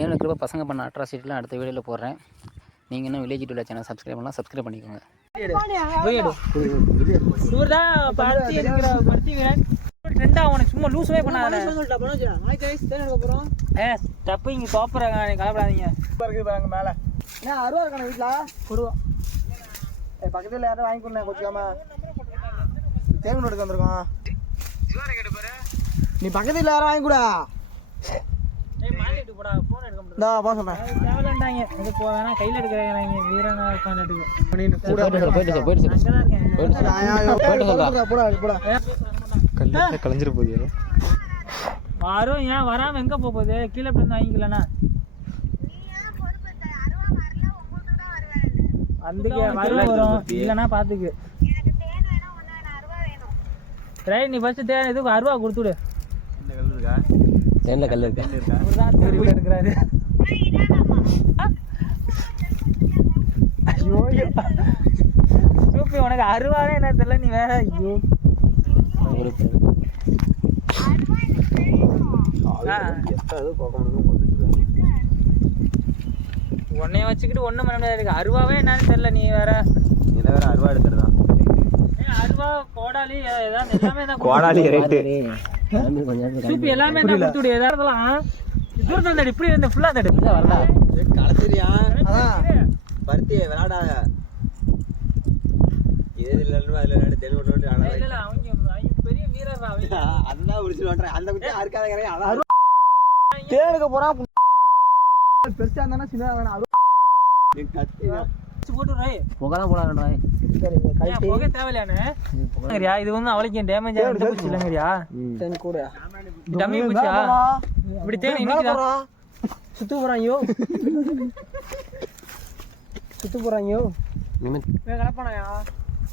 தேன் இருக்கிறப்ப பசங்க பண்ண அட்ராசிட்டிலாம் அடுத்த வீடியோவில் போடுறேன். நீங்கள் இன்னும் வில்லேஜ் டூலா சேனல் சப்ஸ்கிரைப் பண்ணலாம், சப்ஸ்கிரைப் பண்ணிக்கோங்க. அவனுக்கு சும்மா லூஸே பண்ணாத தப்பு இங்கே தோப்புறாங்க, கலப்படாதீங்க. மேலே என்ன அருவா இருக்கான வீட்டில் கொடுவா பக்கத்தில் யாரும் வாங்கி கொடுங்க கொச்சிக்காம தேன் எடுக்க வந்திருக்கோம். நீ பக்கத்தில் யாரும் வாங்கி கூடா கையில் எடுக்கிறாங்க வீரனா கலைஞ்சிரு போகுது யாரும் ஏன் வராம எங்க போகுது கீழே போய் வாங்கிக்கலண்ணா అందుకే வரும் இல்லைன்னா பார்த்துக்கு ரைட். நீ ஃபர்ஸ்ட் தேவை இதுக்கு அருவா கொடுத்துடு. தேனில் கல் இருக்கா எடுக்கிறாரு. ஐயோ சூப்பி உனக்கு அருவாவே என்ன தெரியல, நீ வேற. ஐயோ உன்னைய வச்சுக்கிட்டு ஒன்றும் பண்ண முடியாது. அருவாவே என்னன்னு தெரியல, நீ வேற அருவா எடுத்துருதான். அருவா கோடாலி ஏதாவது எல்லாமே தான். கோடாலி சூப்பி எல்லாமே தான் கொடுத்து விடு. எதாவதுலாம் தூரத்தில் தடி இப்படி இருந்த ஃபுல்லாக தடி வரல கலத்துறியா பருத்தி விளாடா இது இல்லைன்னு அதில் விளையாடு தெளிவு இல்லை அவங்க பெரிய வீரர் அதுதான் முடிச்சுட்டு அந்த குட்டி அறுக்காத தேனுக்கு போறான். பெருசா இருந்தா சின்ன புகலாம் போடாங்கன்றாய். புகை தேவையில்லையானே இது வந்து அவளுக்கு டேமேஜ் ஆகிடுச்சு இல்லைங்கறியா கூட டம்மி பூச்சா இப்படி தேன் இன்னைக்கு சுத்து போறாங்கயோ கலப்பானாயா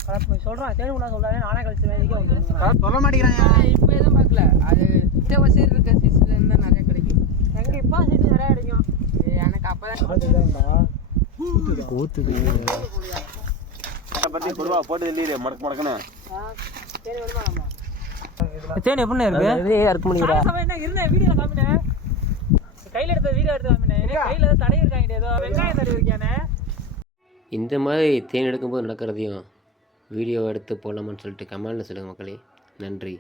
கலப்ப சொல்றான் தேன் கூட சொல்றாங்க. நானே கழிச்சு சொல்ல மாட்டேங்கிறாங்க. இப்போ எதுவும் பார்க்கல. அது இந்த வசதி இருக்க சீசன்ல இருந்தா நிறைய கிடைக்கும். எங்க இப்போ சீசன் நிறைய கிடைக்கும். எனக்கு அப்பதான் தேன் எப்படி இருக்கு கையில எடுத்த வீடியோ எடுத்து கையில தடை இருக்காங்க ஏதோ வெங்காயம் தடை இருக்கானே. இந்த மாதிரி தேன் எடுக்கும்போது நடக்கிறதையும் வீடியோ எடுத்து போடலாமான்னு சொல்லிட்டு கமெண்ட்ல சொல்லுங்கள் மக்களே. நன்றி.